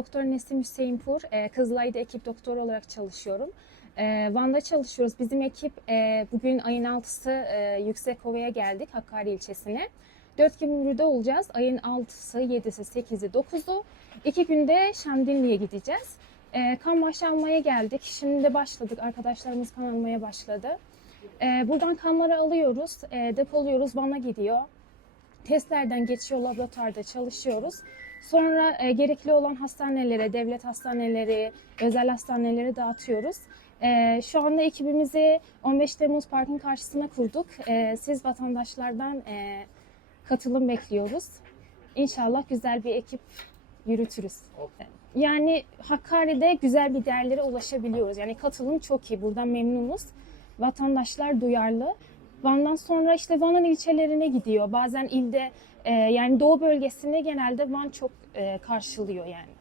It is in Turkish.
Doktor Nesim Hüseyinpur, e, Kızılay'da ekip doktoru olarak çalışıyorum. E, Van'da çalışıyoruz. Bizim ekip e, bugün ayın 6'sı e, Yüksekova'ya geldik, Hakkari ilçesine. 4 gün burada olacağız. Ayın 6'sı, 7'si, 8'i, 9'u. 2 günde Şamdinli'ye gideceğiz. Kan başı almaya geldik. Şimdi de başladık. Arkadaşlarımız kan almaya başladı. Buradan kanları alıyoruz, depoluyoruz, Van'a gidiyor. Testlerden geçiyor, laboratuvarda çalışıyoruz. Sonra e, gerekli olan hastanelere, devlet hastaneleri, özel hastanelere dağıtıyoruz. E, şu anda ekibimizi 15 Temmuz Park'ın karşısına kurduk. E, siz vatandaşlardan e, katılım bekliyoruz. İnşallah güzel bir ekip yürütürüz. Yani Hakkari'de güzel bir değerlere ulaşabiliyoruz. Yani katılım çok iyi. Buradan memnunuz. Vatandaşlar duyarlı. Van'dan sonra işte Van'ın ilçelerine gidiyor. Bazen ilde e, yani doğu bölgesinde genelde Van çok e, karşılıyor yani.